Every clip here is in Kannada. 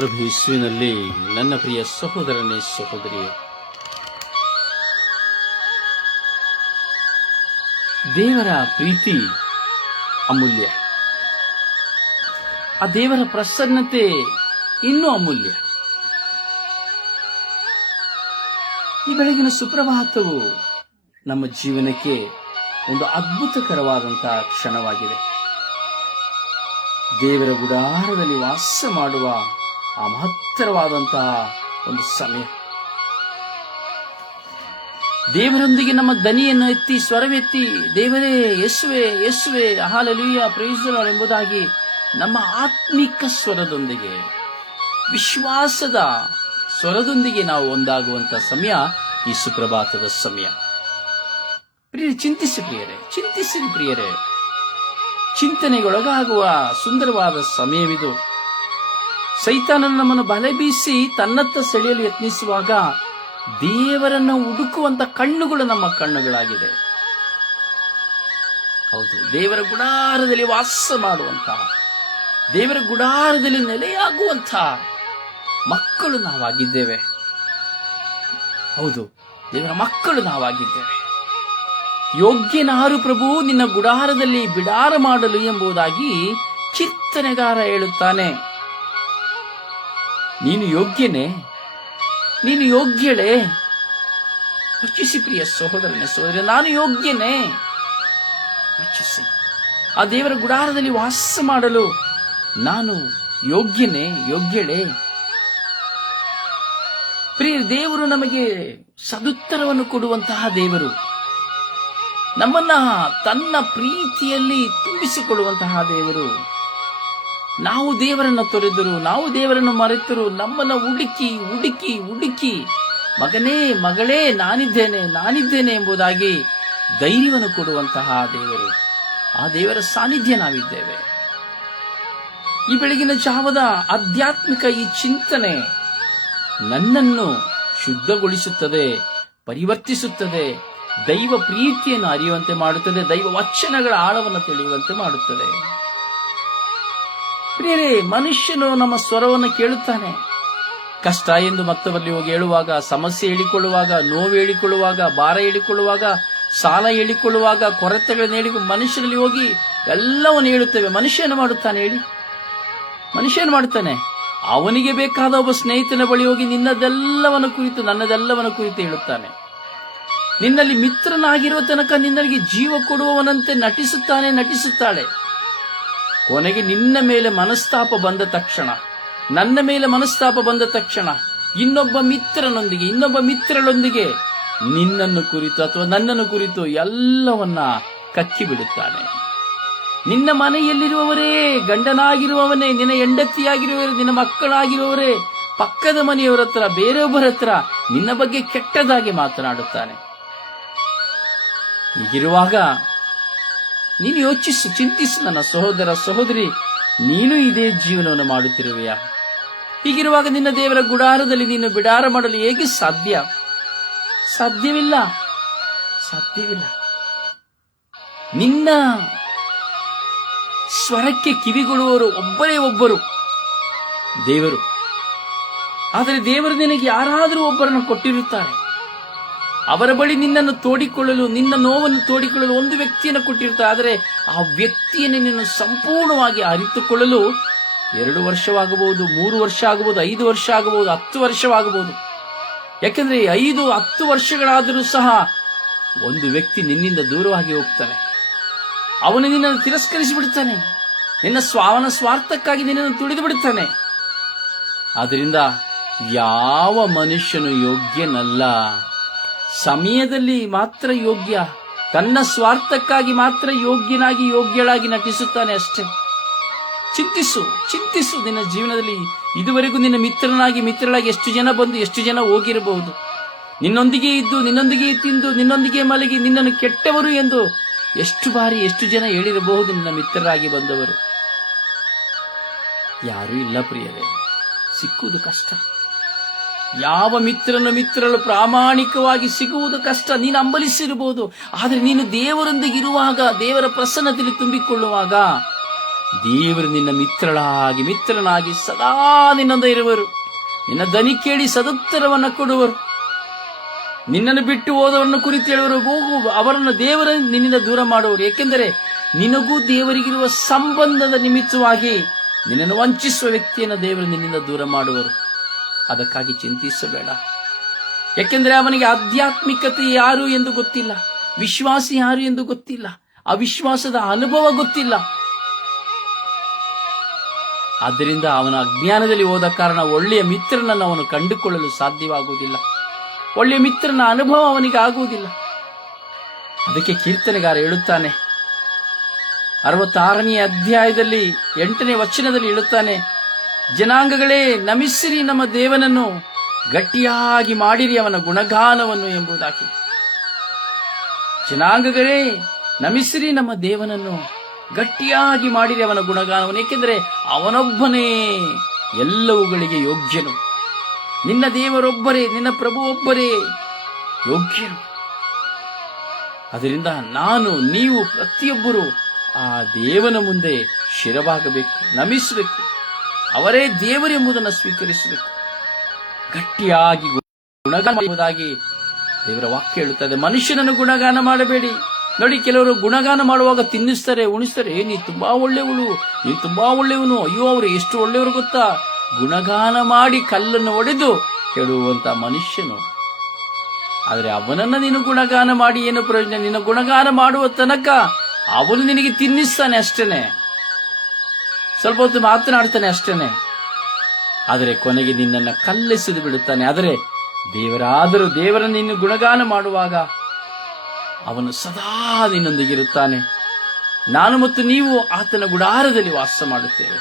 ಪ್ರಭು ಯೇಸುವಿನಲ್ಲಿ ನನ್ನ ಪ್ರಿಯ ಸಹೋದರನೇ ಸಹೋದರಿ ದೇವರ ಪ್ರೀತಿ ಅಮೂಲ್ಯ. ಆ ದೇವರ ಪ್ರಸನ್ನತೆ ಇನ್ನೂ ಅಮೂಲ್ಯ. ಈ ಬೆಳಗಿನ ಸುಪ್ರಭಾತವು ನಮ್ಮ ಜೀವನಕ್ಕೆ ಒಂದು ಅದ್ಭುತಕರವಾದಂತಹ ಕ್ಷಣವಾಗಿದೆ. ದೇವರ ಗುಡಾರದಲ್ಲಿ ವಾಸ ಮಾಡುವ ಆ ಮಹತ್ತರವಾದಂತಹ ಒಂದು ಸಮಯ. ದೇವರೊಂದಿಗೆ ನಮ್ಮ ದನಿಯನ್ನು ಎತ್ತಿ, ಸ್ವರವೆತ್ತಿ, ದೇವರೇ ಯಶುವೆ ಯಶುವೆ ಅಹಾಲಲೀಯ ಪ್ರಯೋಜನ ಎಂಬುದಾಗಿ ನಮ್ಮ ಆತ್ಮಿಕ ಸ್ವರದೊಂದಿಗೆ, ವಿಶ್ವಾಸದ ಸ್ವರದೊಂದಿಗೆ ನಾವು ಒಂದಾಗುವಂತ ಸಮಯ ಈ ಸುಪ್ರಭಾತದ ಸಮಯ. ಪ್ರಿಯ ಚಿಂತಿಸಿ ಪ್ರಿಯರೇ ಚಿಂತಿಸಿ ಪ್ರಿಯರೇ. ಚಿಂತನೆಗೊಳಗಾಗುವ ಸುಂದರವಾದ ಸಮಯವಿದು. ಸೈತಾನನು ನಮ್ಮನ್ನು ಬಲೆ ಬೀಸಿ ತನ್ನತ್ತ ಸೆಳೆಯಲು ಯತ್ನಿಸುವಾಗ ದೇವರನ್ನು ಹುಡುಕುವಂತ ಕಣ್ಣುಗಳು ನಮ್ಮ ಕಣ್ಣುಗಳಾಗಿದೆ. ಹೌದು, ದೇವರ ಗುಡಾರದಲ್ಲಿ ವಾಸ ಮಾಡುವಂತಹ, ದೇವರ ಗುಡಾರದಲ್ಲಿ ನೆಲೆಯಾಗುವಂತಹ ಮಕ್ಕಳು ನಾವಾಗಿದ್ದೇವೆ. ಹೌದು, ದೇವರ ಮಕ್ಕಳು ನಾವಾಗಿದ್ದೇವೆ. ಯೋಗ್ಯನಾರು ಪ್ರಭು, ನಿನ್ನ ಗುಡಾರದಲ್ಲಿ ಬಿಡಾರ ಮಾಡಲು ಎಂಬುದಾಗಿ ಚಿತ್ತನೆಗಾರ ಹೇಳುತ್ತಾನೆ. ನೀನು ಯೋಗ್ಯನೇ. ನೀನು ಯೋಗ್ಯಳೇ. ಯೋಚಿಸಿ ಪ್ರಿಯ ಸಹೋದರನೇ ಸಹೋದರ, ನಾನು ಯೋಗ್ಯನೇ. ಯೋಚಿಸಿ ಆ ದೇವರ ಗುಡಾರದಲ್ಲಿ ವಾಸ ಮಾಡಲು ನಾನು ಯೋಗ್ಯನೇ, ಯೋಗ್ಯಳೇ. ಪ್ರಿಯ ದೇವರು ನಮಗೆ ಸದುತ್ತರವನ್ನು ಕೊಡುವಂತಹ ದೇವರು. ನಮ್ಮನ್ನ ತನ್ನ ಪ್ರೀತಿಯಲ್ಲಿ ತುಂಬಿಸಿಕೊಳ್ಳುವಂತಹ ದೇವರು. ನಾವು ದೇವರನ್ನು ತೊರೆದರು, ನಾವು ದೇವರನ್ನು ಮರೆತರು, ನಮ್ಮನ್ನು ಹುಡುಕಿ ಹುಡುಕಿ ಹುಡುಕಿ. ಮಗನೇ, ಮಗಳೇ, ನಾನಿದ್ದೇನೆ ನಾನಿದ್ದೇನೆ ಎಂಬುದಾಗಿ ಧೈರ್ಯವನ್ನು ಕೊಡುವಂತಹ ದೇವರು. ಆ ದೇವರ ಸಾನ್ನಿಧ್ಯ ನಾವಿದ್ದೇವೆ. ಈ ಬೆಳಗಿನ ಜಾವದ ಆಧ್ಯಾತ್ಮಿಕ ಈ ಚಿಂತನೆ ನನ್ನನ್ನು ಶುದ್ಧಗೊಳಿಸುತ್ತದೆ, ಪರಿವರ್ತಿಸುತ್ತದೆ, ದೈವ ಪ್ರೀತಿಯನ್ನು ಅರಿಯುವಂತೆ ಮಾಡುತ್ತದೆ, ದೈವ ವಚನಗಳ ಆಳವನ್ನು ತಿಳಿಯುವಂತೆ ಮಾಡುತ್ತದೆ. ಪ್ರಿಯರೇ, ಮನುಷ್ಯನು ನಮ್ಮ ಸ್ವರವನ್ನು ಕೇಳುತ್ತಾನೆ. ಕಷ್ಟ ಎಂದು ಮತ್ತವರಲ್ಲಿ ಹೋಗಿ ಹೇಳುವಾಗ, ಸಮಸ್ಯೆ ಹೇಳಿಕೊಳ್ಳುವಾಗ, ನೋವು ಹೇಳಿಕೊಳ್ಳುವಾಗ, ಭಾರ ಹೇಳಿಕೊಳ್ಳುವಾಗ, ಸಾಲ ಹೇಳಿಕೊಳ್ಳುವಾಗ, ಕೊರತೆಗಳನ್ನು ಹೇಳಿ ಮನುಷ್ಯನಲ್ಲಿ ಹೋಗಿ ಎಲ್ಲವನ್ನು ಹೇಳುತ್ತೇವೆ. ಮನುಷ್ಯನ ಮಾಡುತ್ತಾನೆ ಹೇಳಿ? ಮನುಷ್ಯನ ಮಾಡುತ್ತಾನೆ? ಅವನಿಗೆ ಬೇಕಾದ ಒಬ್ಬ ಸ್ನೇಹಿತನ ಬಳಿ ಹೋಗಿ ನಿನ್ನದೆಲ್ಲವನ್ನು ಕುರಿತು ನನ್ನದೆಲ್ಲವನ ಕುರಿತು ಹೇಳುತ್ತಾನೆ. ನಿನ್ನಲ್ಲಿ ಮಿತ್ರನಾಗಿರುವ ತನಕ ನಿನ್ನಲ್ಲಿ ಜೀವ ಕೊಡುವವನಂತೆ ನಟಿಸುತ್ತಾನೆ, ನಟಿಸುತ್ತಾಳೆ. ಕೊನೆಗೆ ನಿನ್ನ ಮೇಲೆ ಮನಸ್ತಾಪ ಬಂದ ತಕ್ಷಣ, ನನ್ನ ಮೇಲೆ ಮನಸ್ತಾಪ ಬಂದ ತಕ್ಷಣ, ಇನ್ನೊಬ್ಬ ಮಿತ್ರನೊಂದಿಗೆ, ಇನ್ನೊಬ್ಬ ಮಿತ್ರಳೊಂದಿಗೆ ನಿನ್ನನ್ನು ಕುರಿತು ಅಥವಾ ನನ್ನನ್ನು ಕುರಿತು ಎಲ್ಲವನ್ನ ಕಚ್ಚಿ ಬಿಡುತ್ತಾನೆ. ನಿನ್ನ ಮನೆಯಲ್ಲಿರುವವರೇ, ಗಂಡನಾಗಿರುವವನೇ, ನಿನ್ನ ಹೆಂಡತಿಯಾಗಿರುವವರೇ, ನಿನ್ನ ಮಕ್ಕಳಾಗಿರುವವರೇ, ಪಕ್ಕದ ಮನೆಯವರ ಹತ್ರ, ಬೇರೊಬ್ಬರ ಹತ್ರ ನಿನ್ನ ಬಗ್ಗೆ ಕೆಟ್ಟದಾಗಿ ಮಾತನಾಡುತ್ತಾನೆ. ಹೀಗಿರುವಾಗ ನೀನು ಯೋಚಿಸು, ಚಿಂತಿಸು ನನ್ನ ಸಹೋದರ ಸಹೋದರಿ. ನೀನು ಇದೇ ಜೀವನವನ್ನು ಮಾಡುತ್ತಿರುವೆಯಾ? ಹೀಗಿರುವಾಗ ನಿನ್ನ ದೇವರ ಗುಡಾರದಲ್ಲಿ ನೀನು ಬಿಡಾರ ಮಾಡಲು ಹೇಗೆ ಸಾಧ್ಯ? ಸಾಧ್ಯವಿಲ್ಲ. ಸಾಧ್ಯವಿಲ್ಲ. ನಿನ್ನ ಸ್ವರಕ್ಕೆ ಕಿವಿಗೊಳ್ಳುವವರು ಒಬ್ಬರೇ ಒಬ್ಬರು. ದೇವರು. ಆದರೆ ದೇವರು ನಿನಗೆ ಯಾರಾದರೂ ಒಬ್ಬರನ್ನು ಕೊಟ್ಟಿರುತ್ತಾರೆ. ಅವರ ಬಳಿ ನಿನ್ನನ್ನು ತೋಡಿಕೊಳ್ಳಲು, ನಿನ್ನ ನೋವನ್ನು ತೋಡಿಕೊಳ್ಳಲು ಒಂದು ವ್ಯಕ್ತಿಯನ್ನು ಕೊಟ್ಟಿರ್ತಾರೆ ಆದರೆ ಆ ವ್ಯಕ್ತಿಯನ್ನು ನೀನು ಸಂಪೂರ್ಣವಾಗಿ ಅರಿತುಕೊಳ್ಳಲು ಎರಡು ವರ್ಷವಾಗಬಹುದು, ಮೂರು ವರ್ಷ ಆಗಬಹುದು, ಐದು ವರ್ಷ ಆಗಬಹುದು, ಹತ್ತು ವರ್ಷವಾಗಬಹುದು. ಯಾಕೆಂದ್ರೆ ಐದು, ಹತ್ತು ವರ್ಷಗಳಾದರೂ ಸಹ ಒಂದು ವ್ಯಕ್ತಿ ನಿನ್ನಿಂದ ದೂರವಾಗಿ ಹೋಗ್ತಾನೆ. ಅವನು ನಿನ್ನನ್ನು ತಿರಸ್ಕರಿಸಿ ಬಿಡ್ತಾನೆ ನಿನ್ನ ಸ್ವಾವನ ಸ್ವಾರ್ಥಕ್ಕಾಗಿ ನಿನ್ನನ್ನು ತುಳಿದು ಬಿಡ್ತಾನೆ. ಆದ್ದರಿಂದ ಯಾವ ಮನುಷ್ಯನು ಯೋಗ್ಯನಲ್ಲ. ಸಮಯದಲ್ಲಿ ಮಾತ್ರ ಯೋಗ್ಯ. ತನ್ನ ಸ್ವಾರ್ಥಕ್ಕಾಗಿ ಮಾತ್ರ ಯೋಗ್ಯನಾಗಿ, ಯೋಗ್ಯಳಾಗಿ ನಟಿಸುತ್ತಾನೆ ಅಷ್ಟೇ. ಚಿಂತಿಸು ಚಿಂತಿಸು ನಿನ್ನ ಜೀವನದಲ್ಲಿ. ಇದುವರೆಗೂ ನಿನ್ನ ಮಿತ್ರನಾಗಿ, ಮಿತ್ರಳಾಗಿ ಎಷ್ಟು ಜನ ಬಂದು, ಎಷ್ಟು ಜನ ಹೋಗಿರಬಹುದು. ನಿನ್ನೊಂದಿಗೆ ಇದ್ದು, ನಿನ್ನೊಂದಿಗೆ ತಿಂದು, ನಿನ್ನೊಂದಿಗೆ ಮಲಗಿ, ನಿನ್ನನ್ನು ಕೆಟ್ಟವರು ಎಂದು ಎಷ್ಟು ಬಾರಿ, ಎಷ್ಟು ಜನ ಹೇಳಿರಬಹುದು ನಿನ್ನ ಮಿತ್ರರಾಗಿ ಬಂದವರು. ಯಾರೂ ಇಲ್ಲ ಪ್ರಿಯರೇ. ಸಿಕ್ಕುವುದು ಕಷ್ಟ. ಯಾವ ಮಿತ್ರನ ಮಿತ್ರರು ಪ್ರಾಮಾಣಿಕವಾಗಿ ಸಿಗುವುದು ಕಷ್ಟ, ನೀನು ಅಂಬಲಿಸಿರಬಹುದು. ಆದರೆ ನೀನು ದೇವರೊಂದಿಗೆ ಇರುವಾಗ, ದೇವರ ಪ್ರಸನ್ನತೆಯಲ್ಲಿ ತುಂಬಿಕೊಳ್ಳುವಾಗ, ದೇವರು ನಿನ್ನ ಮಿತ್ರಳಾಗಿ, ಮಿತ್ರನಾಗಿ ಸದಾ ನಿನ್ನೊಂದ ಇರುವರು. ನಿನ್ನ ದನಿ ಕೇಳಿ ಸದುತ್ತರವನ್ನು ಕೊಡುವರು. ನಿನ್ನನ್ನು ಬಿಟ್ಟು ಹೋದವರನ್ನು ಕುರಿತು ಹೇಳುವರು. ಹೋಗು, ಅವರನ್ನು ದೇವರ ನಿನ್ನಿಂದ ದೂರ ಮಾಡುವರು. ಏಕೆಂದರೆ ನಿನಗೂ ದೇವರಿಗಿರುವ ಸಂಬಂಧದ ನಿಮಿತ್ತವಾಗಿ ನಿನ್ನನ್ನು ವಂಚಿಸುವ ವ್ಯಕ್ತಿಯನ್ನು ದೇವರು ನಿನ್ನಿಂದ ದೂರ ಮಾಡುವರು. ಅದಕ್ಕಾಗಿ ಚಿಂತಿಸಬೇಡ. ಯಾಕೆಂದರೆ ಅವನಿಗೆ ಆಧ್ಯಾತ್ಮಿಕತೆ ಯಾರು ಎಂದು ಗೊತ್ತಿಲ್ಲ, ವಿಶ್ವಾಸಿ ಯಾರು ಎಂದು ಗೊತ್ತಿಲ್ಲ, ಅವಿಶ್ವಾಸದ ಅನುಭವ ಗೊತ್ತಿಲ್ಲ. ಆದ್ದರಿಂದ ಅವನ ಅಜ್ಞಾನದಲ್ಲಿ ಹೋದ ಕಾರಣ ಒಳ್ಳೆಯ ಮಿತ್ರನನ್ನು ಅವನು ಕಂಡುಕೊಳ್ಳಲು ಸಾಧ್ಯವಾಗುವುದಿಲ್ಲ. ಒಳ್ಳೆಯ ಮಿತ್ರನ ಅನುಭವ ಅವನಿಗೆ ಆಗುವುದಿಲ್ಲ. ಅದಕ್ಕೆ ಕೀರ್ತನೆಗಾರ ಹೇಳುತ್ತಾನೆ. ಅರವತ್ತಾರನೇ ಅಧ್ಯಾಯದಲ್ಲಿ ಎಂಟನೇ ವಚನದಲ್ಲಿ ಹೇಳುತ್ತಾನೆ ಜನಾಂಗಗಳೇ, ನಮಿಸಿರಿ ನಮ್ಮ ದೇವನನ್ನು. ಗಟ್ಟಿಯಾಗಿ ಮಾಡಿರಿ ಅವನ ಗುಣಗಾನವನ್ನು ಎಂಬುದಾಗಿ. ಜನಾಂಗಗಳೇ, ನಮಿಸಿರಿ ನಮ್ಮ ದೇವನನ್ನು. ಗಟ್ಟಿಯಾಗಿ ಮಾಡಿರಿ ಅವನ ಗುಣಗಾನವನ್ನು, ಏಕೆಂದರೆ ಅವನೊಬ್ಬನೇ ಎಲ್ಲವುಗಳಿಗೆ ಯೋಗ್ಯನು. ನಿನ್ನ ದೇವರೊಬ್ಬರೇ, ನಿನ್ನ ಪ್ರಭು ಒಬ್ಬರೇ ಯೋಗ್ಯನು. ಅದರಿಂದ ನಾನು, ನೀವು ಪ್ರತಿಯೊಬ್ಬರು ಆ ದೇವನ ಮುಂದೆ ಶಿರವಾಗಬೇಕು, ನಮಿಸಬೇಕು. ಅವರೇ ದೇವರೆಂಬುದನ್ನು ಸ್ವೀಕರಿಸಬೇಕು. ಗಟ್ಟಿಯಾಗಿ ಗುಣಗಾನ ಮಾಡುವುದಾಗಿ ದೇವರ ವಾಕ್ಯ ಹೇಳುತ್ತದೆ. ಮನುಷ್ಯನನ್ನು ಗುಣಗಾನ ಮಾಡಬೇಡಿ. ನೋಡಿ, ಕೆಲವರು ಗುಣಗಾನ ಮಾಡುವಾಗ ತಿನ್ನಿಸ್ತಾರೆ, ಉಣಿಸ್ತಾರೆ. ನೀ ತುಂಬಾ ಒಳ್ಳೆಯವಳು, ನೀ ತುಂಬಾ ಒಳ್ಳೆಯವನು. ಅಯ್ಯೋ, ಅವರು ಎಷ್ಟು ಒಳ್ಳೆಯವರು ಗೊತ್ತಾ? ಗುಣಗಾನ ಮಾಡಿ ಕಲ್ಲನ್ನು ಒಡೆದು ಕೆಡುವಂತ ಮನುಷ್ಯನು. ಆದರೆ ಅವನನ್ನ ನೀನು ಗುಣಗಾನ ಮಾಡಿ ಏನು ಪ್ರಯೋಜನ? ನಿನ್ನ ಗುಣಗಾನ ಮಾಡುವ ತನಕ ಅವನು ನಿನಗೆ ತಿನ್ನಿಸ್ತಾನೆ ಅಷ್ಟೇನೆ. ಸ್ವಲ್ಪ ಹೊತ್ತು ಮಾತನಾಡ್ತಾನೆ ಅಷ್ಟೇನೆ. ಆದರೆ ಕೊನೆಗೆ ನಿನ್ನನ್ನು ಕಲ್ಲೆಸೆದು ಬಿಡುತ್ತಾನೆ. ಆದರೆ ದೇವರಾದರೂ ದೇವರ ನಿನ್ನ ಗುಣಗಾನ ಮಾಡುವಾಗ ಅವನು ಸದಾ ನಿನ್ನೊಂದಿಗಿರುತ್ತಾನೆ ನಾನು ಮತ್ತು ನೀವು ಆತನ ಗುಡಾರದಲ್ಲಿ ವಾಸ ಮಾಡುತ್ತೇವೆ.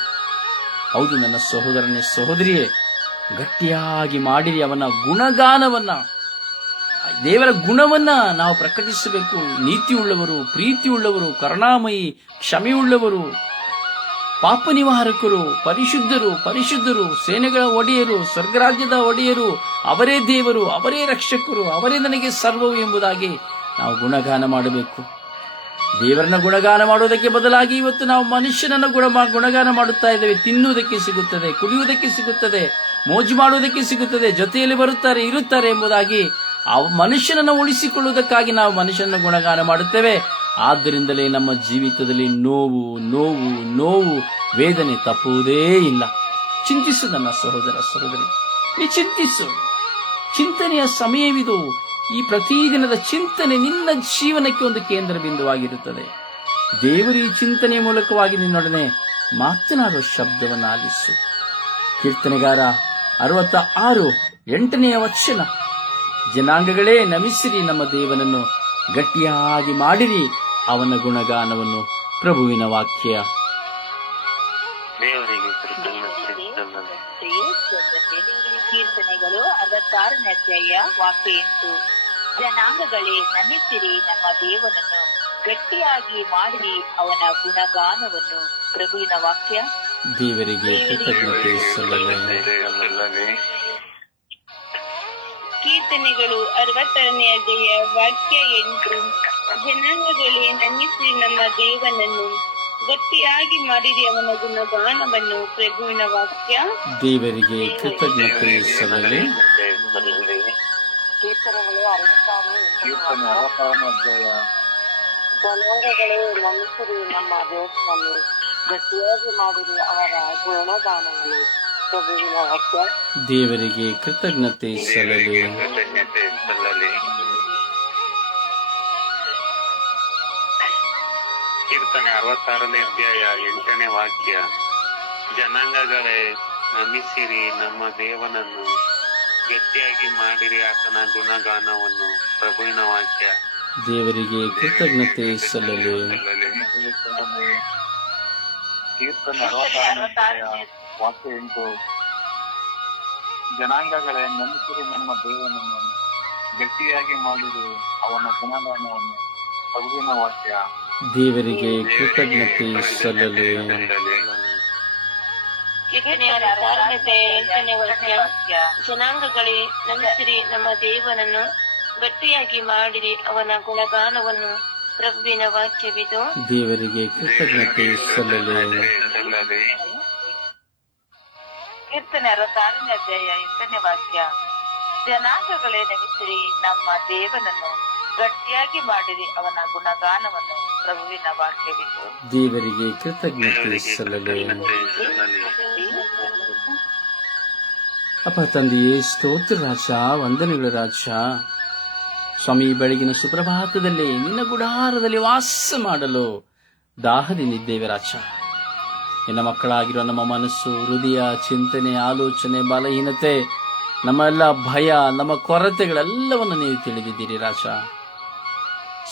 ಹೌದು, ನನ್ನ ಸಹೋದರನೇ ಸಹೋದರಿಯೇ, ಗಟ್ಟಿಯಾಗಿ ಮಾಡಿರಿ ಅವನ ಗುಣಗಾನವನ್ನ. ದೇವರ ಗುಣವನ್ನ ನಾವು ಪ್ರಕಟಿಸಬೇಕು. ನೀತಿಯುಳ್ಳವರು, ಪ್ರೀತಿಯುಳ್ಳವರು, ಕರುಣಾಮಯಿ, ಕ್ಷಮೆಯುಳ್ಳವರು. ಪಾಪ ನಿವಾರಕರು ಪರಿಶುದ್ಧರು ಪರಿಶುದ್ಧರು, ಸೇನೆಗಳ ಒಡೆಯರು, ಸ್ವರ್ಗರಾಜ್ಯದ ಒಡೆಯರು, ಅವರೇ ದೇವರು, ಅವರೇ ರಕ್ಷಕರು, ಅವರೇ ನನಗೆ ಸರ್ವವು ಎಂಬುದಾಗಿ ನಾವು ಗುಣಗಾನ ಮಾಡಬೇಕು. ದೇವರನ್ನ ಗುಣಗಾನ ಮಾಡುವುದಕ್ಕೆ ಬದಲಾಗಿ ಇವತ್ತು ನಾವು ಮನುಷ್ಯನನ್ನು ಗುಣ ಗುಣಗಾನ ಮಾಡುತ್ತಾ ಇದ್ದೇವೆ. ತಿನ್ನುವುದಕ್ಕೆ ಸಿಗುತ್ತದೆ, ಕುಡಿಯುವುದಕ್ಕೆ ಸಿಗುತ್ತದೆ, ಮೋಜು ಮಾಡುವುದಕ್ಕೆ ಸಿಗುತ್ತದೆ, ಜೊತೆಯಲ್ಲಿ ಬರುತ್ತಾರೆ, ಇರುತ್ತಾರೆ ಎಂಬುದಾಗಿ ಮನುಷ್ಯನನ್ನು ಉಳಿಸಿಕೊಳ್ಳುವುದಕ್ಕಾಗಿ ನಾವು ಮನುಷ್ಯನ ಗುಣಗಾನ ಮಾಡುತ್ತೇವೆ. ಆದ್ದರಿಂದಲೇ ನಮ್ಮ ಜೀವಿತದಲ್ಲಿ ನೋವು ನೋವು ನೋವು, ವೇದನೆ ತಪ್ಪುವುದೇ ಇಲ್ಲ. ಚಿಂತಿಸು ನನ್ನ ಸಹೋದರ ಸಹೋದರಿ, ನೀ ಚಿಂತಿಸು. ಚಿಂತನೆಯ ಸಮಯವಿದು. ಈ ಪ್ರತಿದಿನದ ಚಿಂತನೆ ನಿನ್ನ ಜೀವನಕ್ಕೆ ಒಂದು ಕೇಂದ್ರ ಬಿಂದುವಾಗಿರುತ್ತದೆ ದೇವರು ಈ ಚಿಂತನೆಯ ಮೂಲಕವಾಗಿ ನಿನ್ನೊಡನೆ ಮಾತನಾಡುವ ಶಬ್ದವನ್ನು ಆಲಿಸು ಕೀರ್ತನೆಗಾರ ಅರವತ್ತ ಆರು ಎಂಟನೆಯ ವಚನ. ಜನಾಂಗಗಳೇ, ನಮಿಸಿರಿ ನಮ್ಮ ದೇವನನ್ನು. ಗಟ್ಟಿಯಾಗಿ ಮಾಡಿರಿ. ಅವನ ಗುಣಗಾನವನ್ನು ಪ್ರಭುವಿನ ವಾಕ್ಯ. ಕೀರ್ತನೆಗಳು ಅರವತ್ತಾರನೇ ಅಧ್ಯಾಯ ವಾಕ್ಯ ಎಂಟು. ಜನಾಂಗಗಳೇ ನಮಿಸಿರಿ ನಮ್ಮ ದೇವನನ್ನು. ಗಟ್ಟಿಯಾಗಿ ಮಾಡಿ ಅವನ ಗುಣಗಾನವನ್ನು. ಪ್ರಭುವಿನ ವಾಕ್ಯ. ದೇವರಿಗೆ ಕೃತಜ್ಞತೆ. ಕೀರ್ತನೆಗಳು ಅರವತ್ತರನೇ ಅಧ್ಯಾಯ ವಾಕ್ಯ ಎಂಟು. ಜನಾಂಗಗಳೇ ನನ್ನಿಸಿ ನಮ್ಮ ದೇವನನ್ನು ಗಟ್ಟಿಯಾಗಿ ಮಾಡಿರಿ ಅವನ ಗುಣಗಾನವನ್ನು. ಪ್ರಭುವಿನ ವಾಕ್ಯ. ದೇವರಿಗೆ ಕೃತಜ್ಞತೆ ಸಲ್ಲಲಿ ಜನಾಂಗಗಳೇ ನಮಿಸಿರಿ ನಮ್ಮ ದೇವನನ್ನು ಗಟ್ಟಿಯಾಗಿ ಮಾಡಿರಿ ಅವರ ಗುಣಗಾನವನ್ನು. ಪ್ರಭುವಿನ ವಾಕ್ಯ. ದೇವರಿಗೆ ಕೃತಜ್ಞತೆ ಸಲ್ಲಲಿ ಕೃತಜ್ಞತೆ ಸಲ್ಲಲಿ ಕೀರ್ತನೆ ಅರವತ್ತಾರನೇ ಅಧ್ಯಾಯ ಎಂಟನೇ ವಾಕ್ಯ. ಜನಾಂಗಗಳೇ ನಮಿಸಿರಿ ನಮ್ಮ ದೇವನನ್ನು. ಗಟ್ಟಿಯಾಗಿ ಮಾಡಿರಿ ಆತನ ಗುಣಗಾನವನ್ನು. ಪ್ರಭುವಿನ ವಾಕ್ಯ. ದೇವರಿಗೆ ಕೃತಜ್ಞತೆ ಸಲ್ಲಲು. ಕೀರ್ತನೆ ವಾಕ್ಯ ಎಂಟು. ಜನಾಂಗಗಳೇ ನಂಬಿಸಿರಿ ನಮ್ಮ ದೇವನನ್ನು. ಗಟ್ಟಿಯಾಗಿ ಮಾಡಿರಿ ಅವನ ಗುಣಗಾನವನ್ನು. ಪ್ರಭುವಿನ ವಾಕ್ಯ. ದೇವರಿಗೆ ಕೃತಜ್ಞತೆ ಸಲ್ಲಲು. ಎಂಟನೇ ಜನಾಂಗಗಳೇ ನಮಿಸಿರಿ ನಮ್ಮ ದೇವನನ್ನು ಗಟ್ಟಿಯಾಗಿ ಮಾಡಿರಿ ಅವನ ಗುಣಗಾನವನ್ನು ಪ್ರಭುವಿನ ವಾಕ್ಯವಿದು. ದೇವರಿಗೆ ಕೃತಜ್ಞತೆ ಸಲ್ಲಲು. ಕೀರ್ತನೆ ಅರವತ್ತಾರನೇ ಅಧ್ಯಾಯ ಎಂಟನೇ ವಾಕ್ಯ. ಜನಾಂಗಗಳೇ ನಮಿಸಿರಿ ನಮ್ಮ ದೇವನನ್ನು ಗಟ್ಟಿಯಾಗಿ ಮಾಡಿರಿ ಅವನ ಗುಣಗಾನವನ್ನು ಪ್ರಭುವಿನ ವಾಕ್ಯವಿದು. ದೇವರಿಗೆ ಕೃತಜ್ಞತೆ ಸಲ್ಲಲಿ. ಅಪ್ಪ ತಂದೆಯೇ ಸ್ತೋತ್ರ ರಾಜ ವಂದನೆಗಳು ರಾಜ. ಸ್ವಾಮಿ ಬೆಳಗಿನ ಸುಪ್ರಭಾತದಲ್ಲಿ ನಿನ್ನ ಗುಡಾರದಲ್ಲಿ ವಾಸ ಮಾಡಲು ದಾಹದಿಂದಿದ್ದೇವೆ ರಾಜ. ನಿನ್ನ ಮಕ್ಕಳಾಗಿರುವ ನಮ್ಮ ಮನಸ್ಸು ಹೃದಯ ಚಿಂತನೆ ಆಲೋಚನೆ ಬಲಹೀನತೆ ನಮ್ಮ ಎಲ್ಲ ಭಯ ನಮ್ಮ ಕೊರತೆಗಳೆಲ್ಲವನ್ನು ನೀವು ತಿಳಿದಿದ್ದೀರಿ ರಾಜ.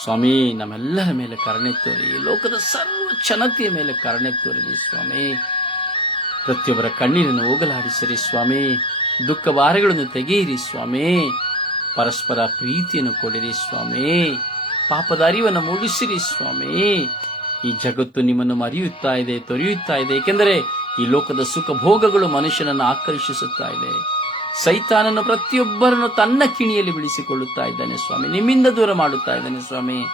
ಸ್ವಾಮಿ, ನಮ್ಮೆಲ್ಲರ ಮೇಲೆ ಕರುಣೆ ತೋರಿ, ಈ ಲೋಕದ ಸರ್ವ ಜನತೆಯ ಮೇಲೆ ಕರುಣೆ ತೋರಿರಿ ಸ್ವಾಮಿ. ಪ್ರತಿಯೊಬ್ಬರ ಕಣ್ಣೀರನ್ನು ಹೋಗಲಾಡಿಸಿರಿ ಸ್ವಾಮಿ. ದುಃಖ ಭಾರಗಳನ್ನು ತೆಗೆಯಿರಿ ಸ್ವಾಮಿ. ಪರಸ್ಪರ ಪ್ರೀತಿಯನ್ನು ಕೊಡಿರಿ ಸ್ವಾಮಿ. ಪಾಪದ ಅರಿವನ್ನು ಮೂಡಿಸಿರಿ ಸ್ವಾಮಿ. ಈ ಜಗತ್ತು ನಿಮ್ಮನ್ನು ಮರೆಯುತ್ತಾ ಇದೆ, ತೊರೆಯುತ್ತಾ ಇದೆ. ಏಕೆಂದರೆ ಈ ಲೋಕದ ಸುಖ ಭೋಗಗಳು ಮನುಷ್ಯನನ್ನು ಆಕರ್ಷಿಸುತ್ತಾ ಇದೆ. ಸೈತಾನನ್ನು ಪ್ರತಿಯೊಬ್ಬರನ್ನು ತನ್ನ ಕಿಣಿಯಲ್ಲಿ ಬಿಡಿಸಿಕೊಳ್ಳುತ್ತಾ ಇದ್ದಾನೆ ಸ್ವಾಮಿ. ನಿಮ್ಮಿಂದ ದೂರ ಮಾಡುತ್ತಾ ಇದ್ದಾನೆ ಸ್ವಾಮಿ.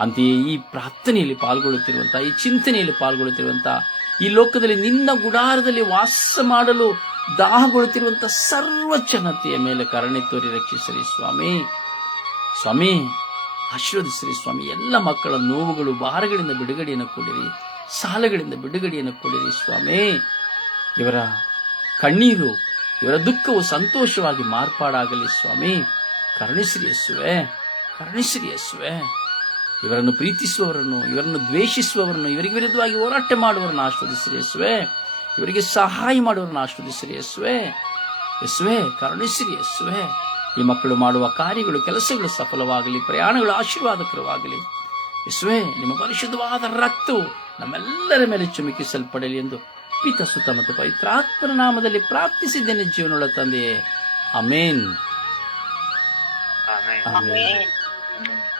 ಅಂತೆಯೇ ಈ ಪ್ರಾರ್ಥನೆಯಲ್ಲಿ ಪಾಲ್ಗೊಳ್ಳುತ್ತಿರುವಂತಹ ಈ ಚಿಂತನೆಯಲ್ಲಿ ಪಾಲ್ಗೊಳ್ಳುತ್ತಿರುವಂತಹ ಈ ಲೋಕದಲ್ಲಿ ನಿನ್ನ ಗುಡಾರದಲ್ಲಿ ವಾಸ ಮಾಡಲು ದಾಹಗೊಳ್ಳುತ್ತಿರುವಂತಹ ಸರ್ವ ಜನತೆಯ ಮೇಲೆ ಕರುಣೆ ತೋರಿ ರಕ್ಷಿಸಲಿ ಸ್ವಾಮಿ. ಸ್ವಾಮಿ, ಆಶೀರ್ವದಿಸಿರಿ ಸ್ವಾಮಿ. ಎಲ್ಲ ಮಕ್ಕಳ ನೋವುಗಳು ಭಾರಗಳಿಂದ ಬಿಡುಗಡೆಯನ್ನು ಕೊಡಿರಿ. ಸಾಲಗಳಿಂದ ಬಿಡುಗಡೆಯನ್ನು ಕೊಡಿರಿ ಸ್ವಾಮಿ. ಇವರ ಕಣ್ಣೀರು ಇವರ ದುಃಖವು ಸಂತೋಷವಾಗಿ ಮಾರ್ಪಾಡಾಗಲಿ ಸ್ವಾಮಿ. ಕರುಣಿಸಿರಿ ಯೇಸುವೆ ಕರುಣಿಸಿರಿ ಯೇಸುವೆ ಇವರನ್ನು ಪ್ರೀತಿಸುವವರನ್ನು, ಇವರನ್ನು ದ್ವೇಷಿಸುವವರನ್ನು, ಇವರಿಗೆ ವಿರುದ್ಧವಾಗಿ ಹೋರಾಟ ಮಾಡುವವರನ್ನು ಆಶ್ವದಿಸಿರಿ ಯೇಸುವೆ ಇವರಿಗೆ ಸಹಾಯ ಮಾಡುವವರನ್ನು ಆಶ್ವದಿಸಿರಿ ಯೇಸುವೆ ಯೇಸುವೆ ಕರುಣಿಸಿರಿ ಯೇಸುವೆ ಈ ಮಕ್ಕಳು ಮಾಡುವ ಕಾರ್ಯಗಳು, ಕೆಲಸಗಳು ಸಫಲವಾಗಲಿ, ಪ್ರಯಾಣಗಳು ಆಶೀರ್ವಾದಕರವಾಗಲಿ. ಯೇಸುವೆ, ನಿಮ್ಮ ಪರಿಶುದ್ಧವಾದ ರಕ್ತವು ನಮ್ಮೆಲ್ಲರ ಮೇಲೆ ಚುಮುಕಿಸಲ್ಪಡಲಿ ಎಂದು ಪಿತ ಸುತ ಮತ್ತು ಪವಿತ್ರಾತ್ಮನ ನಾಮದಲ್ಲಿ ಪ್ರಾರ್ಥಿಸಿದ್ದೇನೆ ಜೀವನೊಳ ತಂದೆಯೇ. Amen amen amen.